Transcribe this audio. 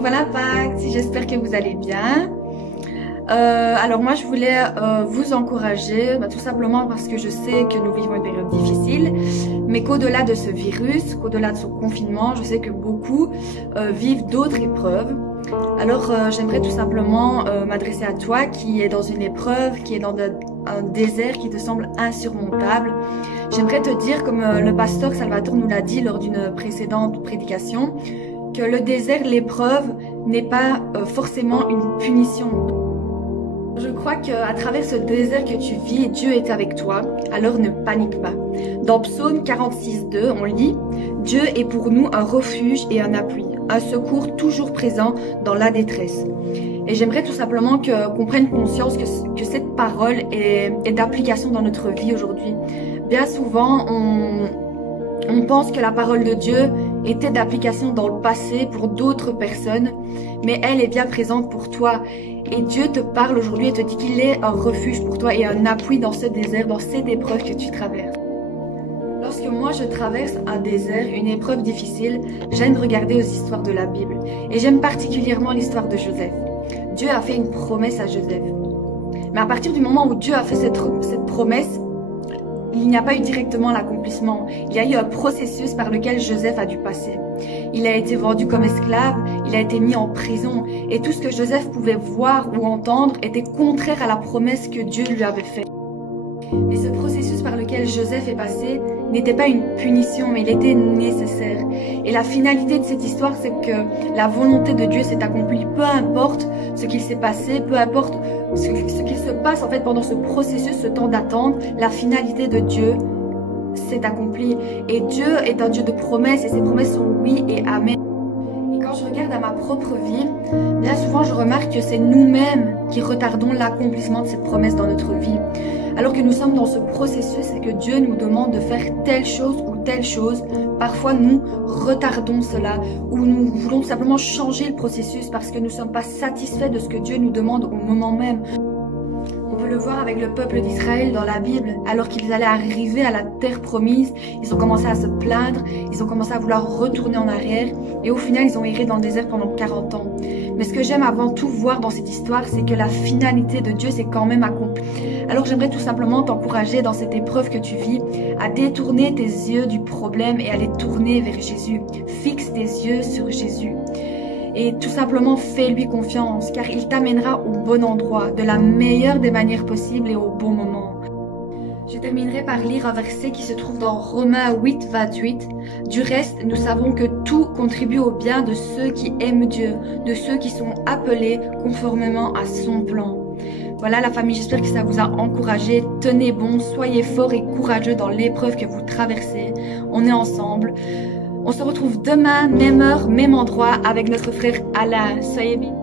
voilà Pacte, j'espère que vous allez bien. Alors moi je voulais vous encourager, tout simplement parce que je sais que nous vivons une période difficile, mais qu'au-delà de ce virus, qu'au-delà de ce confinement, je sais que beaucoup vivent d'autres épreuves. Alors j'aimerais tout simplement m'adresser à toi qui est dans une épreuve, qui est dans un désert qui te semble insurmontable. J'aimerais te dire, comme le pasteur Salvatore nous l'a dit lors d'une précédente prédication, que le désert, l'épreuve, n'est pas forcément une punition. Je crois qu'à travers ce désert que tu vis, Dieu est avec toi, alors ne panique pas. Dans Psaume 46:2, on lit « Dieu est pour nous un refuge et un appui, un secours toujours présent dans la détresse. » Et j'aimerais tout simplement qu'on prenne conscience que cette parole est d'application dans notre vie aujourd'hui. Bien souvent, on pense que la parole de Dieu était d'application dans le passé pour d'autres personnes, mais elle est bien présente pour toi. Et Dieu te parle aujourd'hui et te dit qu'il est un refuge pour toi et un appui dans ce désert, dans cette épreuve que tu traverses. Lorsque moi je traverse un désert, une épreuve difficile, j'aime regarder aux histoires de la Bible. Et j'aime particulièrement l'histoire de Joseph. Dieu a fait une promesse à Joseph. Mais à partir du moment où Dieu a fait cette promesse, il n'y a pas eu directement l'accomplissement. Il y a eu un processus par lequel Joseph a dû passer. Il a été vendu comme esclave, il a été mis en prison. Et tout ce que Joseph pouvait voir ou entendre était contraire à la promesse que Dieu lui avait faite. Mais ce processus par lequel Joseph est passé n'était pas une punition, mais il était nécessaire. Et la finalité de cette histoire, c'est que la volonté de Dieu s'est accomplie. Peu importe ce qu'il s'est passé, peu importe ce qu'il se passe en fait pendant ce processus, ce temps d'attente, la finalité de Dieu s'est accomplie. Et Dieu est un Dieu de promesses, et ses promesses sont oui et amen. Et quand je regarde à ma propre vie, bien souvent je remarque que c'est nous-mêmes qui retardons l'accomplissement de cette promesse dans notre vie. Alors que nous sommes dans ce processus et que Dieu nous demande de faire telle chose ou telle chose, parfois nous retardons cela ou nous voulons simplement changer le processus parce que nous ne sommes pas satisfaits de ce que Dieu nous demande au moment même. On peut le voir avec le peuple d'Israël dans la Bible. Alors qu'ils allaient arriver à la terre promise, ils ont commencé à se plaindre, ils ont commencé à vouloir retourner en arrière et au final ils ont erré dans le désert pendant 40 ans. Mais ce que j'aime avant tout voir dans cette histoire, c'est que la finalité de Dieu s'est quand même accomplie. Alors j'aimerais tout simplement t'encourager dans cette épreuve que tu vis à détourner tes yeux du problème et à les tourner vers Jésus. Fixe tes yeux sur Jésus. Et tout simplement fais-lui confiance car il t'amènera au bon endroit, de la meilleure des manières possibles et au bon moment. Je terminerai par lire un verset qui se trouve dans Romains 8:28. Du reste, nous savons que tout contribue au bien de ceux qui aiment Dieu, de ceux qui sont appelés conformément à son plan. Voilà la famille, j'espère que ça vous a encouragé. Tenez bon, soyez forts et courageux dans l'épreuve que vous traversez. On est ensemble. On se retrouve demain, même heure, même endroit, avec notre frère Alain. Soyez bien.